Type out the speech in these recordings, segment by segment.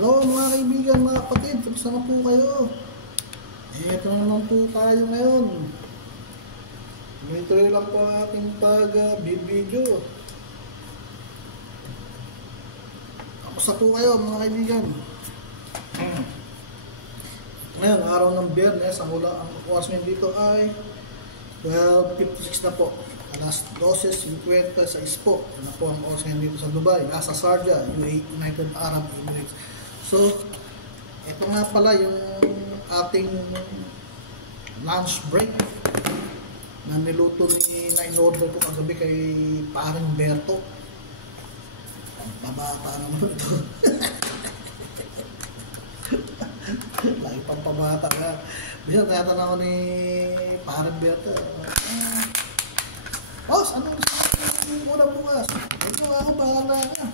Hello mga kaibigan, mga kapatid, kamusta na po kayo? Ito na naman po tayo ngayon. Ito lang po ang ating pag-video. Kamusta po kayo mga kaibigan? Ngayon, araw ng Biyernes, ang oras ngayon dito ay 12:56 na po. Alas 12:56 po. Yan na po ang oras ngayon dito sa Dubai, nasa Sharjah, United Arab Emirates. So, ito nga pala yung ating lunch break na niluto na in-order ko kagabi kay Paring Berto. Ang pabata naman ito. Lagi pang pabata ka. Bisa tayatan ako ni Paring Berto. Boss, anong gusto mo muna bukas? Ito ako, bahala ka.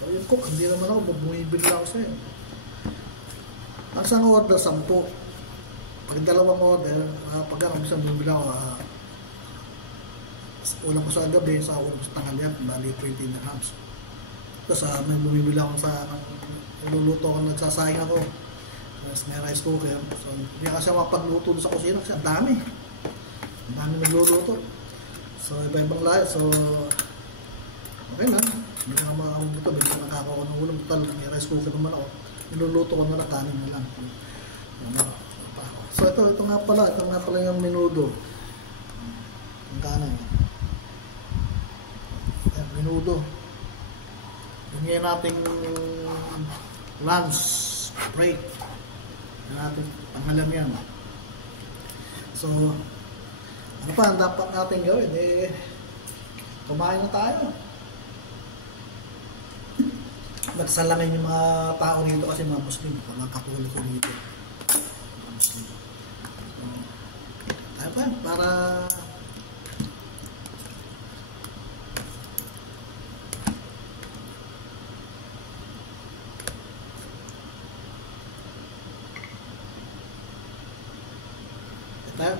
So, yung cook, hindi naman ako, bumibili ako sa'yo. Ang isang order, 10. Pag dalawang order, pag ang isang bumibili ako, ulang ko sa gabi, sa ulang sa tanghalian, bali 20 dirhams. Tapos may bumibili ako sa, niluluto ko, nagsasayang ako. Tapos may rice cooker. So, hindi kasi makapagluto sa kusina kasi ang dami. Ang dami nagluluto. So, iba-ibang lahat. So, okay lang. Hindi na makakabuto. Hindi na nakakawa ng ulam. Total, may rice cooker naman ako. Niluluto ko na lang. Kanin na lang. So, ito nga pala. Ito nga pala yung menudo. Ang kanin. Ayan, menudo. Ganyan natin lunch break. Ganyan natin pangalan yan. So, ano pa ang dapat natin gawin? Kumain na tayo. Nagsalangin yung mga tao rito kasi mga Muslim. Mga Katoliko rito. Mga Muslim. Tayo pa, para tayo.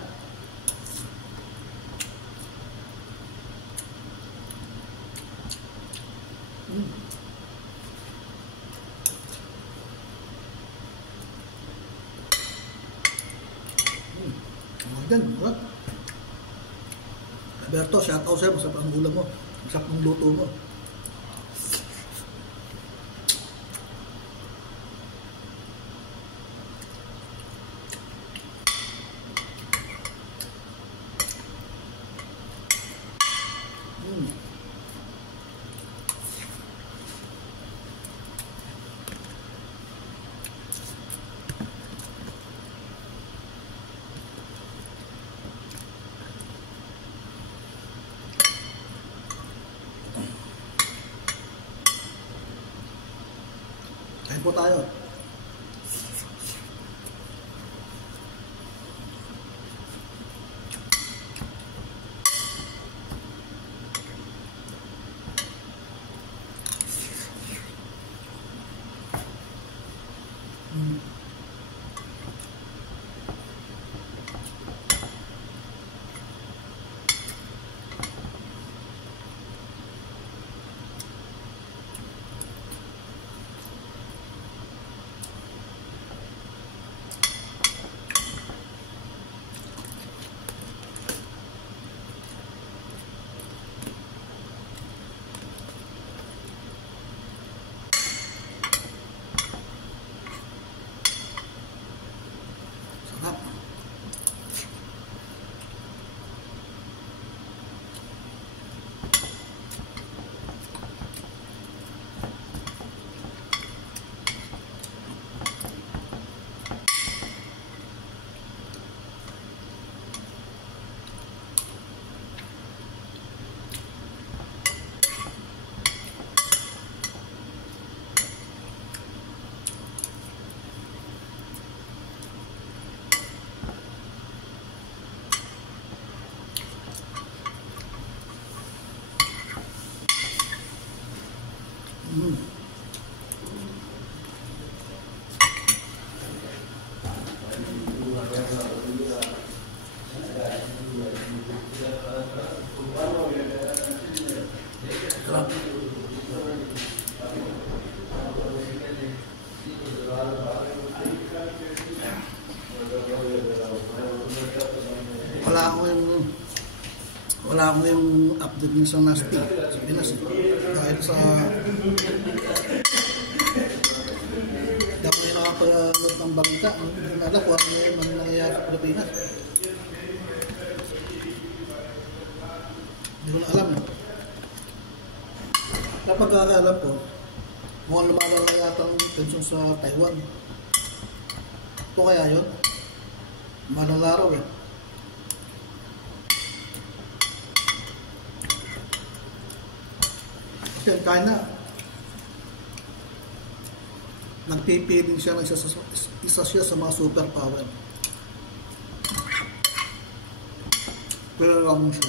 Magdan, what? Alberto, shout out sa'yo, masarap ang ulam mo. Masarap ang luto mo. Kain po tayo. Nakita ko na yung update din sa Nasty sa Pinas dahil sa dapat na nakapagod ng balita alam ko ano yung nangyayari sa Pilipinas. Hindi ko na alam kapag alam ko mukhang lumalala yata ang tensyon sa Taiwan. Ito kaya yun? Malalaraw Kasi China nagpipiling siya ng isa siya sa mga superpower. Pero lang siya.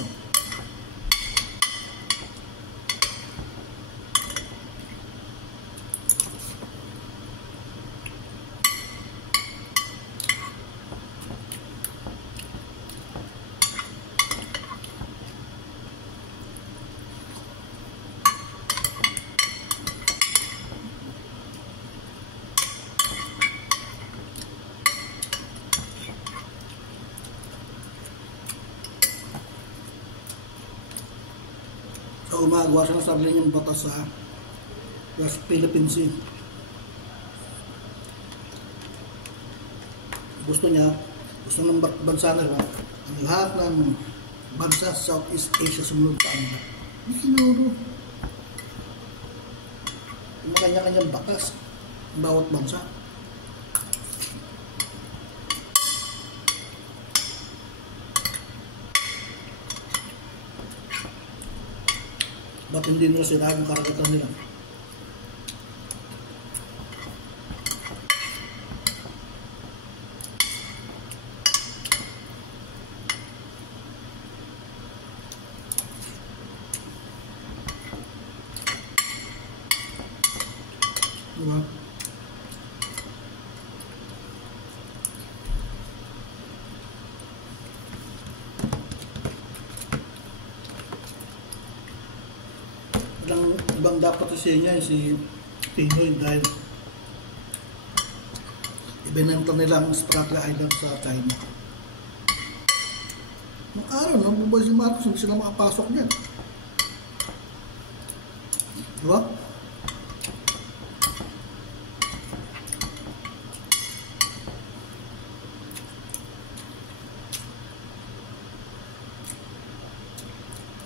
So, umagawa siya ng sarili niyang batas sa West Philippine Sea. Gusto ng bansa nila, ang lahat ng bansa sa Southeast Asia sumunod sa kanila. Hindi sinuro. Yung kanya-kanyang batas, bawat bansa. Ba't hindi nila sila ang karagatan nila? Diba? Ibang dapat kasi niya si Pinoy dahil ibinenta nila ang Spratly Island sa China. Nung araw, nabubuhay si Marcos, hindi sila makapasok niyan. Diba?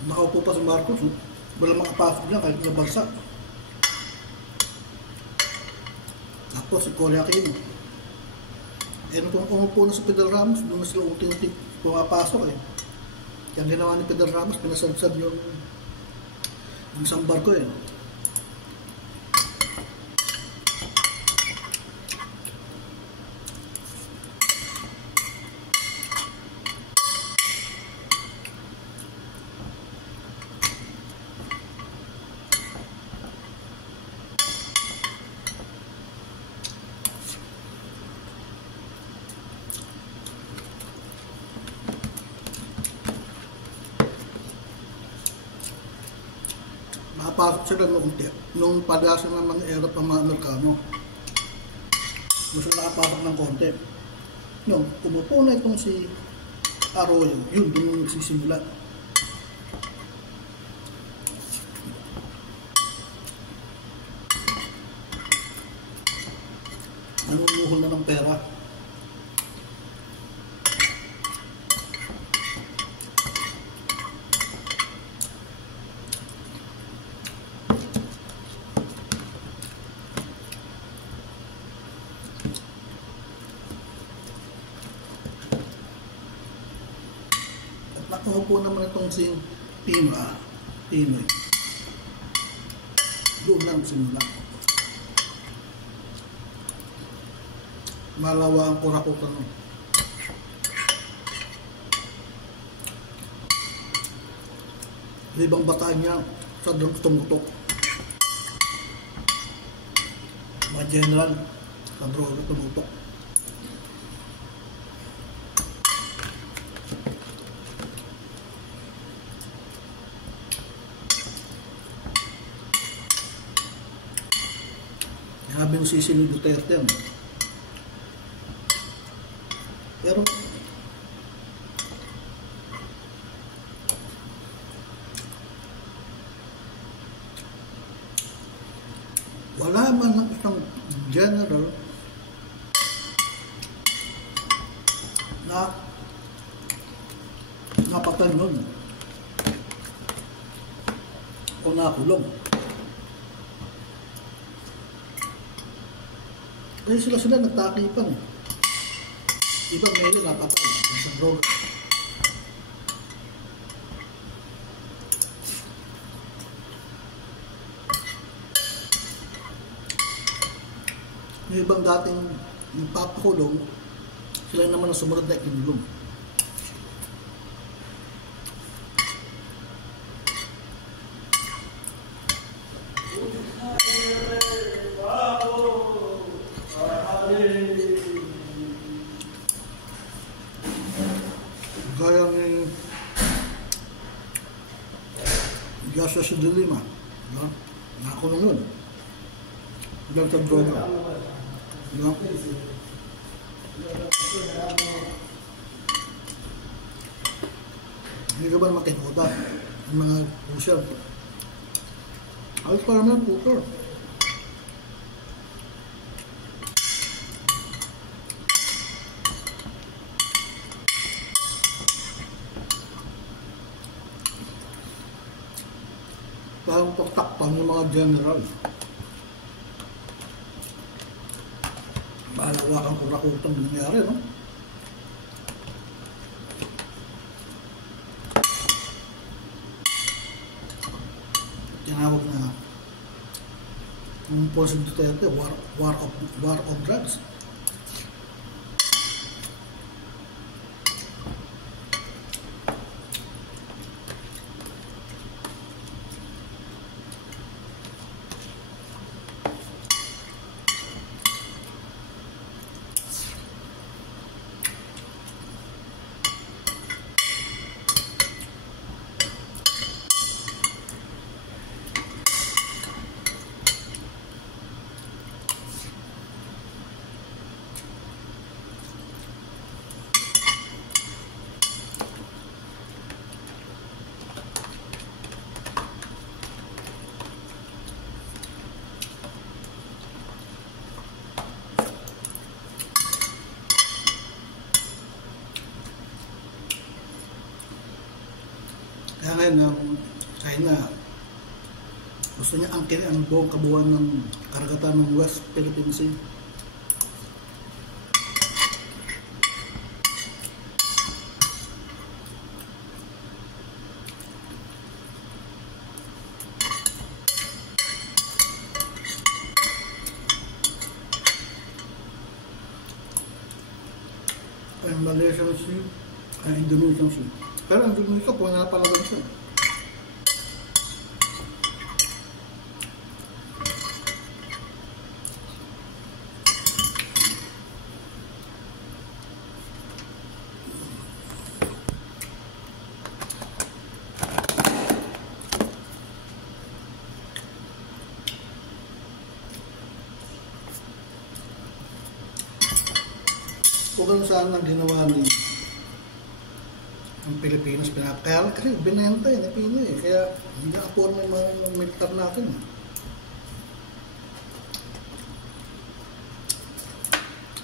Nakaupo pa si Marcos, wala makapasok niya kahit na bansa. Tapos si Cory Aquino. Kung umupo na sa Fidel Ramos, doon na sila unti-unti pumapasok Kaya ginawa ni Fidel Ramos, pinasadsad yung isang barko Nakapasok sila nung padasa naman era pa mga Amerikano. Gusto nakapasok ng konti. Nung umupo na itong si Arroyo, yun, doon nagsisimula. Nangunguhol na ng pera. Nakaupo naman itong si Pinoy. Doon lang simula. Malawa ang kurakutan. Ibang bataan niya sa tumutok. Mga general sa droga tumutok. Sabi ng sisi ni Duterte pero ng isang general na napatay nun o nakulong. Kasi sila nagtakipan eh. Iba may napatay sa droga. Yung ibang dating papakulong, sila naman ang sumunod na kinulong. Gaya ni Justice de Lima, no? Nakulong yun. Ilang sa droga. No? Hindi ka ba makikota ang mga pusher? Ayos para mga pusher. Parang pagtakpan yung mga general. Malawakan kung nakutang nangyari, no? Tinawag na yung Ponce Duterte, war of drugs. Kaya ngayon ng China, gusto niya angkin ang buong kabuuan ng karagatan ng West Philippine Sea. Ang Malaysian Sea, ang Indonesian Sea. Pero ang Indonesia po na napalagan siya. Kung saan ang ginawa ni ang Pilipinas, kaya kasi binenta yun, Pino eh. Kaya hindi na-afford may mga militar natin.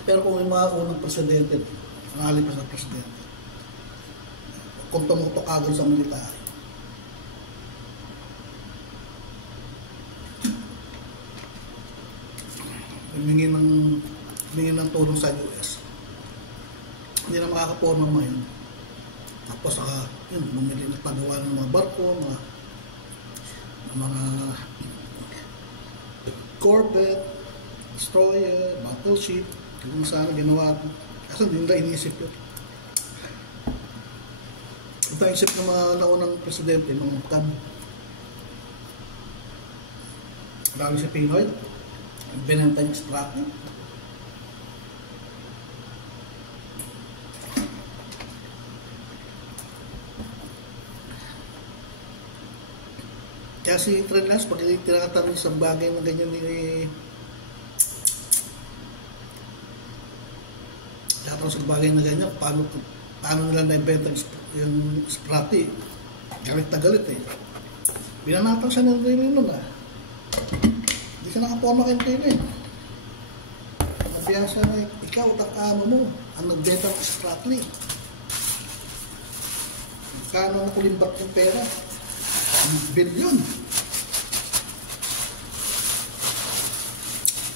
Pero kung may mga unang presidente, nangali pa sa presidente, kung tumutok agad sa militar, humingi ng tulong sa US, hindi na makakaporma mo yun. Tapos yun, bumili na pagawa ng mga barko, mga corvette, destroyer, battleship, kung saan ginawa. Kasi hindi nila inisip yun. Ito ang isip ng mga naunang presidente, mga CAD. Marami si Pinoy, binenta yung Spratley. Kaya si Trenas, pag tinakatanong sa bagay na ganyan tapos sa bagay na ganyan, paano nila na-inventa yung Spratley? Galit na galit eh. Binanatang siya ng rin nun ah. Hindi siya nakaporma kayo eh. Mabiyasa na ikaw at ang amo mo ang nagbenta ng Spratly. Kano nakulimbat ng pera? Bilyon.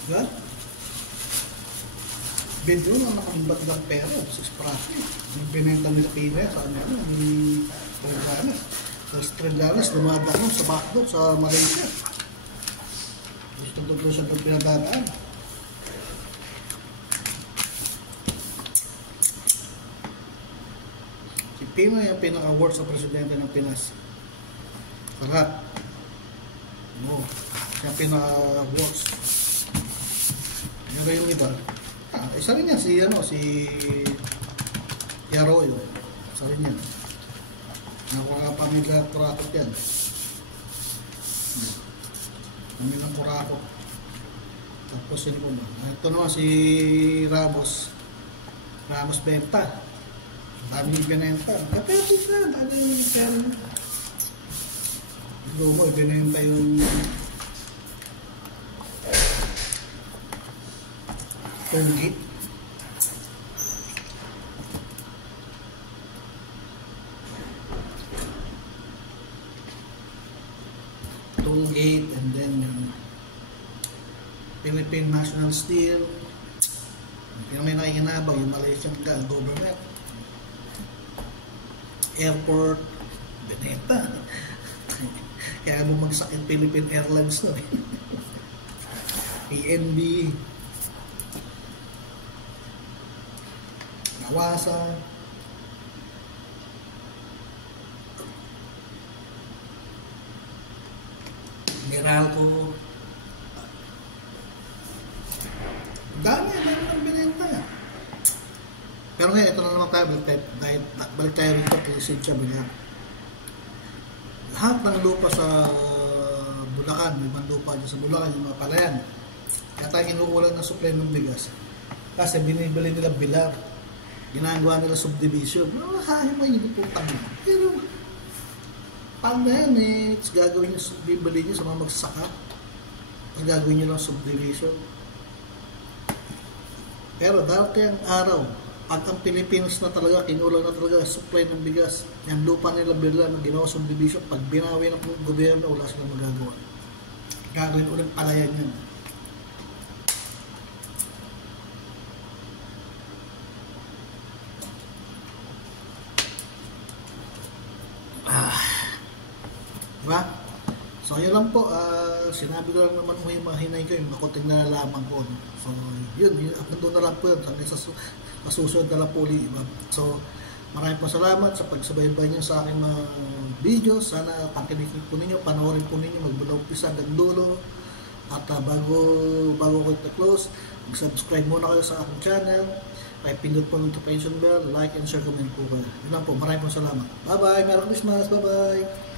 Diba? Bilyon ang nakalimbat ng pera sa Spratly. Yung binenta nila Pina sa ano, ni Trellanas. Sa Trellanas, dumadaan sa backdoor sa Malaysia. Gusto siya itong pinadaan. Si Pino yung pinaka-worst sa presidente ng Pinas. Sarap. No. Siya pinaka-worst. Pero yung iba, isa rin yan si Arroyo. Isa rin yan. Nakuha pamilya kurakot yan. Pamilyang kurakot. Tapos yun po ba? Ito naman si Ramos. Ramos Benta. Dami yung binenta. Kapatid na. Dami yung pera na. Lumo, binenta yung Tollgate. Tollgate and then Philippine National Steel. Yung may nakinabang yung Malaysian government. Airport, binenta. Kaya bumagsak yung Philippine Airlines no. PNB, Nawasa, Meralco. Dami ang binenta. Pero ngayon, ito na naman tayo, balik tayo rito kay Cynthia Villar. Lahat ng lupa sa Bulacan, may mga lupa dyan sa Bulacan, yung mga palayan. Kaya tayo inuulan ng supply ng bigas. Kasi binibili nila Villar. Ginagawa nila subdivision. Hahin mo yung putang. Pero, paano yan eh? Gagawin nyo, bibili nyo sa mga magsasaka. Gagawin nyo lang subdivision. Pero dati ang araw, pag ang Pilipinas na talaga, kinulang na talaga supply ng bigas, yung lupa nila Villar na ginawa subdivision, pag binawi ng gobyerno, wala silang magagawa. Gagawin ulit palayan yan. Diba? So, yun lang po. Sinabi ko lang naman mo yung mahinay ko, yung makuting nalalaman ko. No? So, yun. At nandun na lang po yun. Sa susunod na lang po ulit. Diba? So, maraming po salamat sa pagsabaybay niyo sa aking mga videos. Sana pangkinikin po ninyo, panoorin po ninyo, magbula umpisa hanggang dulo. At bago ko ito-close, mag-subscribe muna kayo sa aking channel. Kahit pindot po ng notification bell, like and share, comment po kayo. Yun lang po. Maraming po salamat. Bye-bye. Merry Christmas. Bye-bye.